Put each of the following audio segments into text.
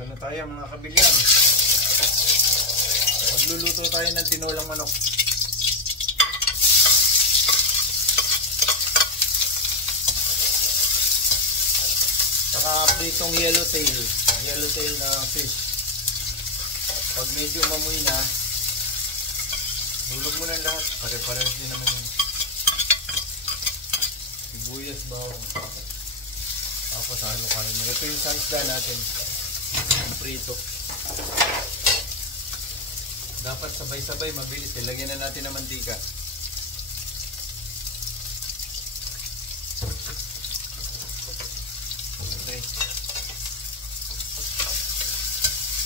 Ito na tayo mga kabilyan. Magluluto tayo ng tinolang manok. Saka pritong yellowtail. Yellowtail na fish. Pag medyo mamoy na, hulog mo na lahat. Pare-pares din naman yun. Sibuyas, bawang. Tapos halo-halo mo. Ito yung isda natin. Ang prito. Dapat sabay-sabay, mabilis. Lagyan na natin ng mantika. Okay.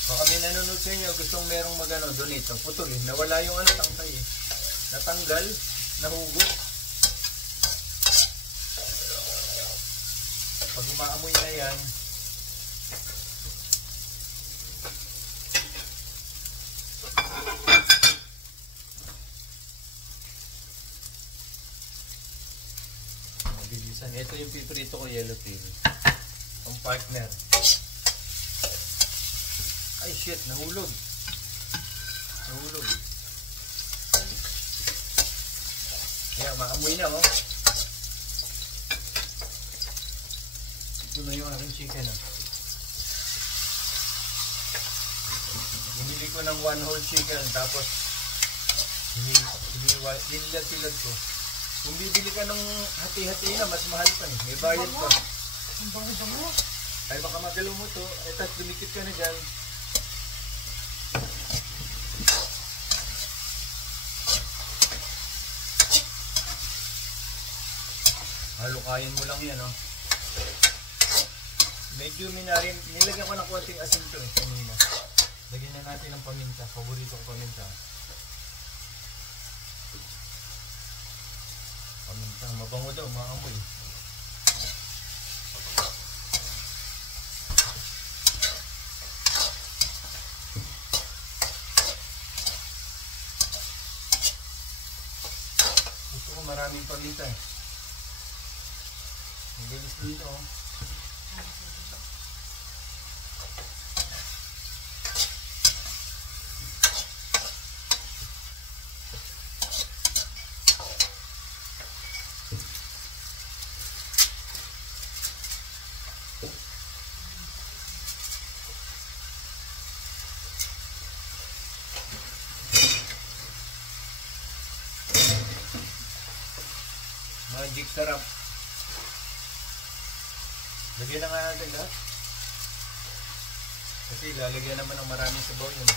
Baka may nanonood sa inyo, gustong merong donate. Ang putol eh. Nawala yung tangkay eh. Natanggal, nahugot. Pag umaamoy na yan, mabilisan. Ito yung piprito ko, yellowtail. Ang partner. Ay shit, nahulog. Nahulog. Kaya maamoy na oh. Ito na yung aking chicken oh. Binili ko ng 1 whole chicken tapos hinilad-hilad ko. Kung bibili ka ng hati-hati na, mas mahal pa eh. May bayad pa. Ang bango-bango. Ay baka magalaw mo to. Eh tas dumikit ka na dyan. Halukayin mo lang yan, oh. Medyo minarin. Nilagyan ko ng konting asin to eh, kanina. Lagyan na natin ng paminta. Paborito ko paminta. Paminta. Mabango daw, maamoy. Gusto ko maraming paminta eh. Mabilis dito oh. Magic sarap. Lagyan na nga natin lahat. Kasi lalagyan naman ng maraming sabaw yun.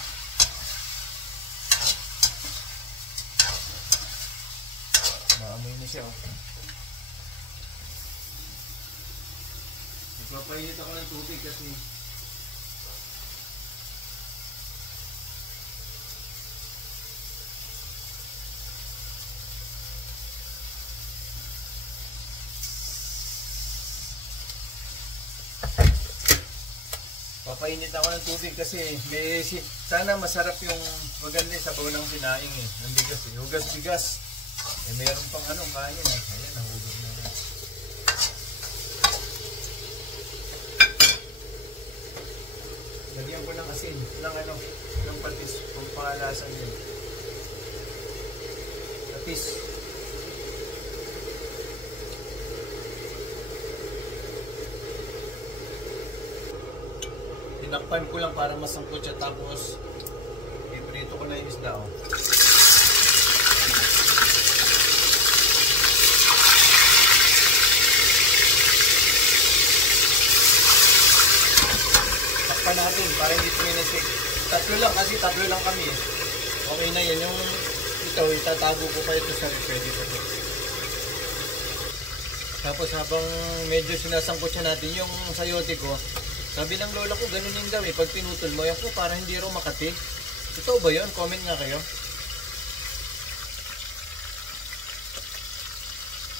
Maamoy na siya oh. Nagpapainit ako ng tubig kasi papainit ako ng tubig kasi may, sana masarap yung maganda yung sabaw ng sinaing eh, ng bigas eh. Hugas-bigas. Eh meron pang kanin eh. Ayan, nahulog na yan. Lagyan ko ng asin, ng patis, kung pangalasan yun. Patis. Tinakpan ko lang para masangkot siya tapos iprito ko na yung isda oh. Takpan natin para hindi tuminisik. Tatlo lang kami eh. Okay na yan. Yung ito, itatago ko pa ito sa ready pa ito. Tapos habang medyo sinasangkot siya natin yung sayote ko, sabi ng lola ko, ganun yung daw eh. Pag pinutol mo, yan ko para hindi raw makati. Ito ba yun? Comment nga kayo.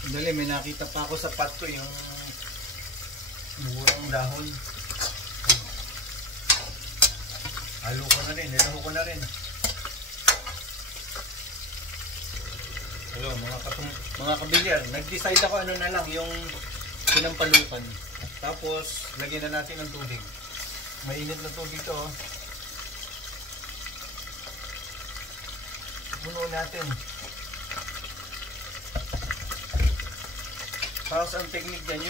Dali, may nakita pa ako sa pot ko yung murang dahon. Halo ko na rin, nilaho ko na rin. Hello mga kabilyar, nag-decide ako ano na lang, yung pinampalukan. Tapos, lagyan na natin ng tubig. Mainit na tubig to. Oh. Puno natin. Tapos ang technique dyan,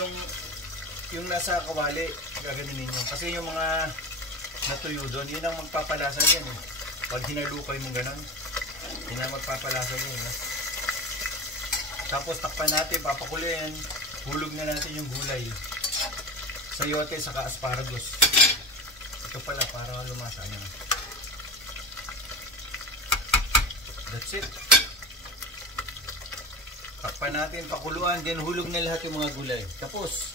yung nasa kawali, gaganin nyo. Kasi yung mga natuyo doon, yun ang magpapalasa dyan. Eh. Pag hinalukay mo ganun, yun ang magpapalasa dyan. Eh. Tapos takpan natin, papakuloyin, hulog na natin yung gulay. Sayote saka asparagus. Ito pala, para lumasa niya. That's it. Takpan natin, pakuluan, then hulog na lahat yung mga gulay. Tapos,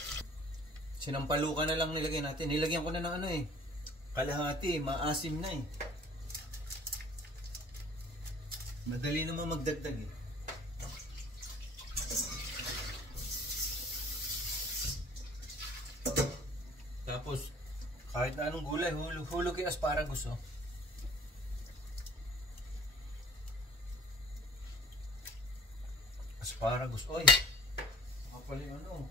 sinampalukan na lang nilagay natin. Nilagyan ko na ng ano eh. Kalahati, maasim na eh. Madali naman magdagdag eh. Tapos, kahit na anong gulay, hulog yung asparagus oh. Asparagus, oy. Kapal yung ano.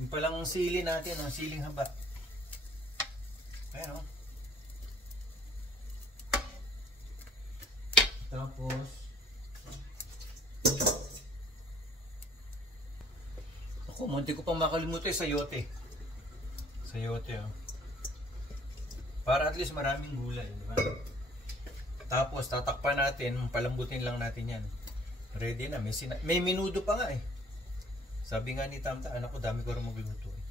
Yung palang sili natin, ang siling haba. Ayan o. Tapos, ako, munti ko pang makalimutan yung sayote. Sayote o. Para at least maraming gulay, di ba? Tapos, tatakpan natin, palambutin lang natin yan. Ready na, may minudo pa nga eh. Sabi nga ni Tamta, anak ko, dami ko rin magluto eh.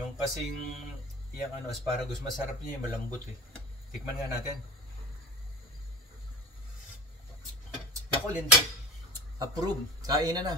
Yung kasing, yung ano, asparagus, masarap niya, malambot eh. Tikman nga natin. Ako, Lindy. Approve. Kain na na.